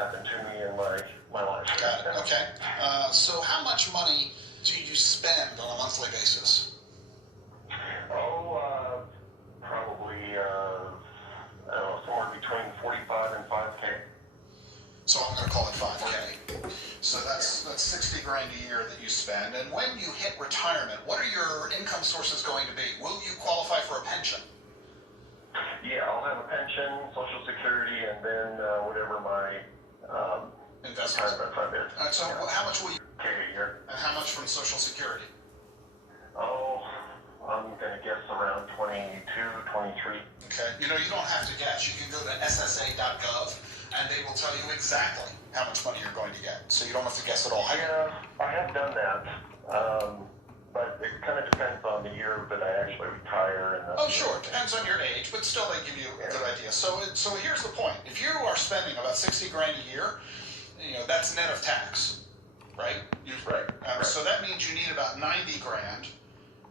happened to me in my life. Got it. Okay. So how much money do you spend on a monthly basis? Oh, probably, I don't know, somewhere between 45 and 5K. So I'm going to call it 5K. So that's 60 grand a year that you spend. And when you hit retirement, what are your income sources going to be? Will you qualify for a pension? Yeah, I'll have a pension, Social Security, and then whatever my Investments. retirement fund is. All right, so how much will you, K a year. and how much from Social Security? Oh, I'm going to guess around 22, 23. Okay. You know, you don't have to guess. You can go to ssa.gov and they will tell you exactly how much money you're going to get. So you don't have to guess at all. Yeah, I have done that. But it kind of depends on the year that I actually retire. And Oh, sure. It depends on your age, but still they give you a good idea. So here's the point. If you are spending about 60 grand a year, you know, that's net of tax, right? Right. So that means you need about 90 grand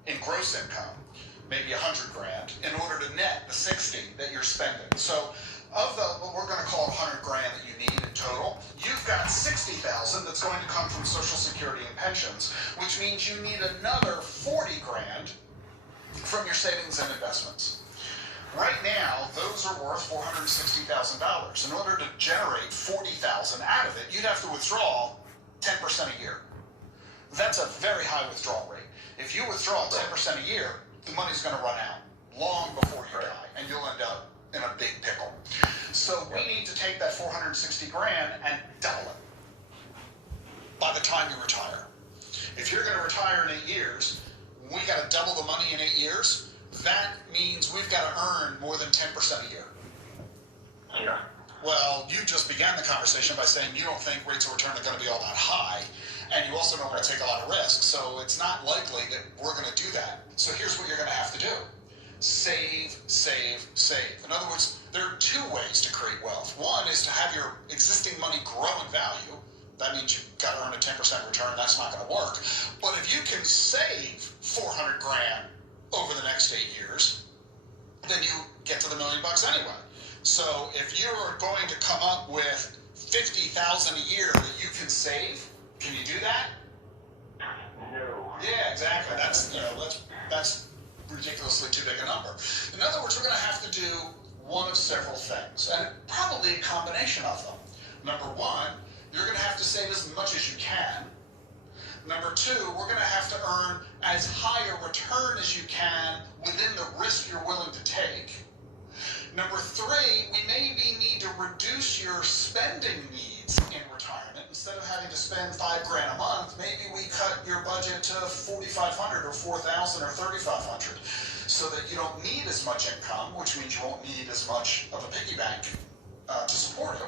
in gross income, maybe 100 grand, in order to net the 60 that you're spending. So of the, what we're going to call 100 grand that you need in total, you've got 60,000 that's going to come from Social Security and pensions, which means you need another 40 grand from your savings and investments. Right now, those are worth $460,000. In order to generate 40,000 out of it, you'd have to withdraw 10% a year. That's a very high withdrawal rate. If you withdraw 10% a year, the money's going to run out long before you die, and you'll end up in a big pickle. So we need to take that 460 grand and double it by the time you retire. If you're going to retire in 8 years, we got to double the money in 8 years. That means we've got to earn more than 10% a year. Yeah. Well, you just began the conversation by saying you don't think rates of return are going to be all that high, and you also don't want to take a lot of risk, so it's not likely that we're going to do that. So here's what you're going to have to do. Save, save, save. In other words, there are two ways to create wealth. One is to have your existing money grow in value. That means you've got to earn a 10% return. That's not going to work. But if you can save 400 grand over the next 8 years, then you get to the $1 million anyway. So if you're going to come up with 50,000 a year that you can save, can you do that? No. Yeah, exactly. That's ridiculously too big a number. In other words, we're going to have to do one of several things, and probably a combination of them. Number one, you're going to have to save as much as you can. Number two, we're going to have to earn as high a return as you can within the risk you're willing to take. Number three, we maybe need to reduce your spending needs in retirement. Instead of having to spend $5 grand a month, maybe we cut your budget to $4,500 or $4,000 or $3,500, so that you don't need as much income, which means you won't need as much of a piggy bank to support it.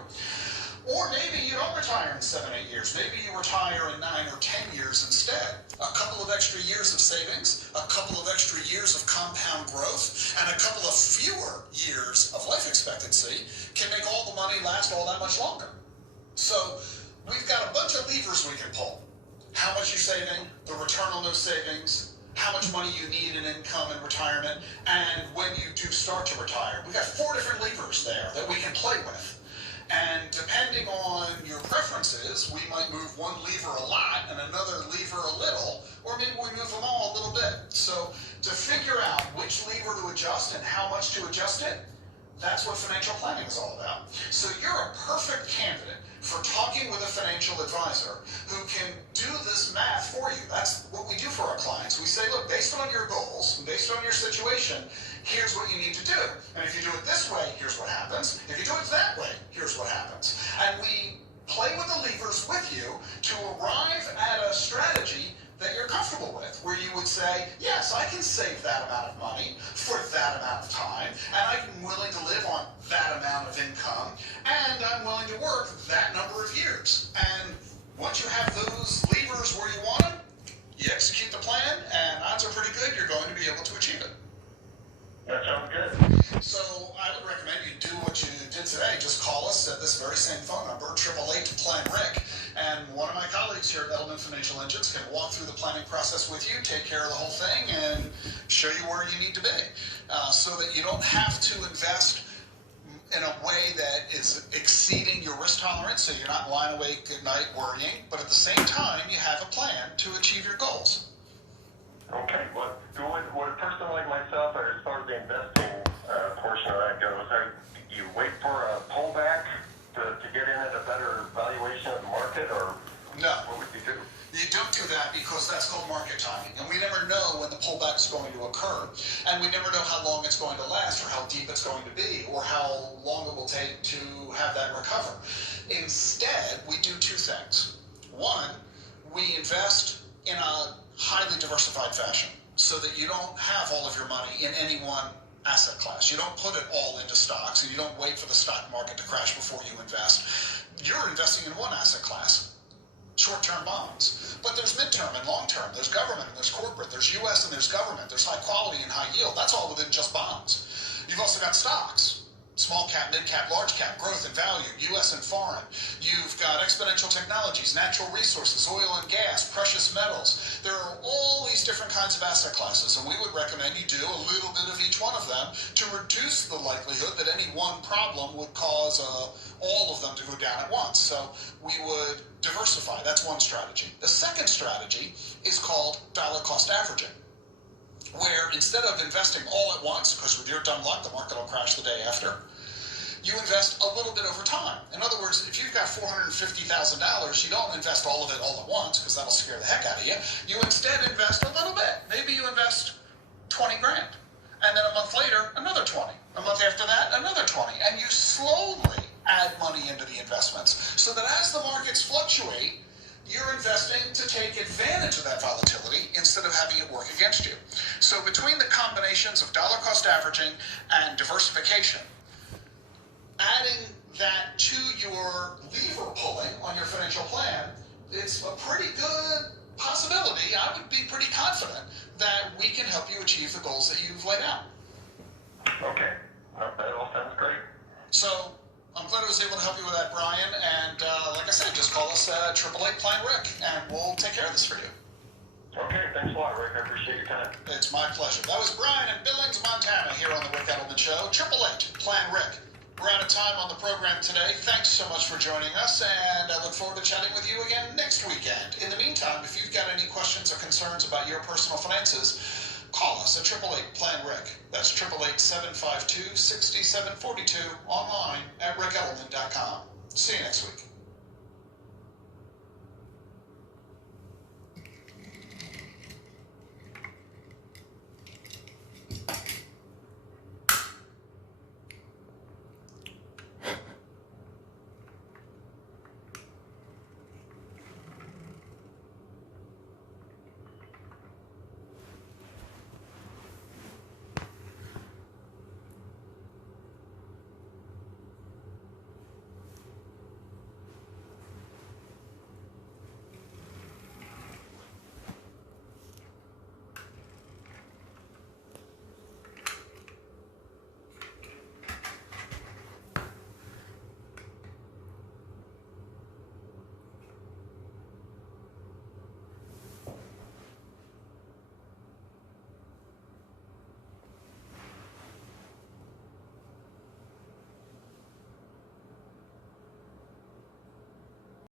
Or maybe you don't retire in 7, 8 years. Maybe you retire in 9 or 10 years instead. A couple of extra years of savings, a couple of extra years of compound growth, and a couple of fewer years of life expectancy can make all the money last all that much longer. So we've got a bunch of levers we can pull. How much you're saving, the return on those savings, how much money you need in income in retirement, and when you do start to retire. We've got 4 different levers there that we can play with. And depending on your preferences, we might move one lever a lot and another lever a little, or maybe we move them all a little bit. So to figure out which lever to adjust and how much to adjust it, that's what financial planning is all about. So you're a perfect candidate for talking with a financial advisor who can do this math for you. That's what we do for our clients. We say, look, based on your goals, based on your situation, here's what you need to do. And if you do it this way, here's what happens. If you do it that way, here's what happens. And we play with the levers with you to arrive at a strategy that you're comfortable with, where you would say, yes, I can save that amount of money for that amount of time, and I'm willing to live on that amount of income, and I'm willing to work that number of years. And once you have those levers where you want them, you execute the plan, and odds are pretty good you're going to be able to achieve it. That sounds good. So I would recommend you do what you did today. Just call us at this very same phone number, 888-PLAN-RICK, and one of my colleagues here at Edelman Financial Engines can walk through the planning process with you, take care of the whole thing, and show you where you need to be, so that you don't have to invest in a way that is exceeding your risk tolerance, so you're not lying awake at night worrying, but at the same time, you have a plan to achieve your goals. Okay, well, would a person like myself, or as far as the investing portion of that goes, you wait for a pullback to get in at a better valuation of the market, or No. what would you do? You don't do that because that's called market timing. And we never know when the pullback is going to occur. And we never know how long it's going to last or how deep it's going to be or how long it will take to have that recover. Instead, we do two things. One, we invest in a highly diversified fashion so that you don't have all of your money in any one asset class. You don't put it all into stocks and you don't wait for the stock market to crash before you invest. You're investing in one asset class. Short-term bonds. But there's midterm and long-term. There's government and there's corporate. There's U.S. and there's government. There's high quality and high yield. That's all within just bonds. You've also got stocks. Small cap, mid cap, large cap, growth and value, U.S. and foreign. You've got exponential technologies, natural resources, oil and gas, precious metals. There are all these different kinds of asset classes, and we would recommend you do a little bit of each one of them to reduce the likelihood that any one problem would cause all of them to go down at once. So we would diversify. That's one strategy. The second strategy is called dollar cost averaging, where instead of investing all at once, because with your dumb luck, the market will crash the day after, you invest a little bit over time. In other words, if you've got $450,000, you don't invest all of it all at once, because that'll scare the heck out of you. You instead invest a little bit. Maybe you invest 20 grand. And then a month later, another 20. A month after that, another 20. And you slowly add money into the investments, so that as the markets fluctuate, you're investing to take advantage of that volatility instead of having it work against you. So between the combinations of dollar cost averaging and diversification, adding that to your lever pulling on your financial plan, it's a pretty good possibility. I would be pretty confident that we can help you achieve the goals that you've laid out. Okay, that all sounds great. So I'm glad I was able to help you with that, Brian. And like I said, just call us 888-PLAN-RICK, and we'll take care of this for you. Okay, thanks a lot, Rick. I appreciate your time. It's my pleasure. That was Brian in Billings, Montana, here on the Rick Edelman Show. 888-PLAN-RICK. We're out of time on the program today. Thanks so much for joining us, and I look forward to chatting with you again next weekend. In the meantime, if you've got any questions or concerns about your personal finances, call us at 888-PLAN-RICK. That's 888-752-6742, online at rickedelman.com. See you next week.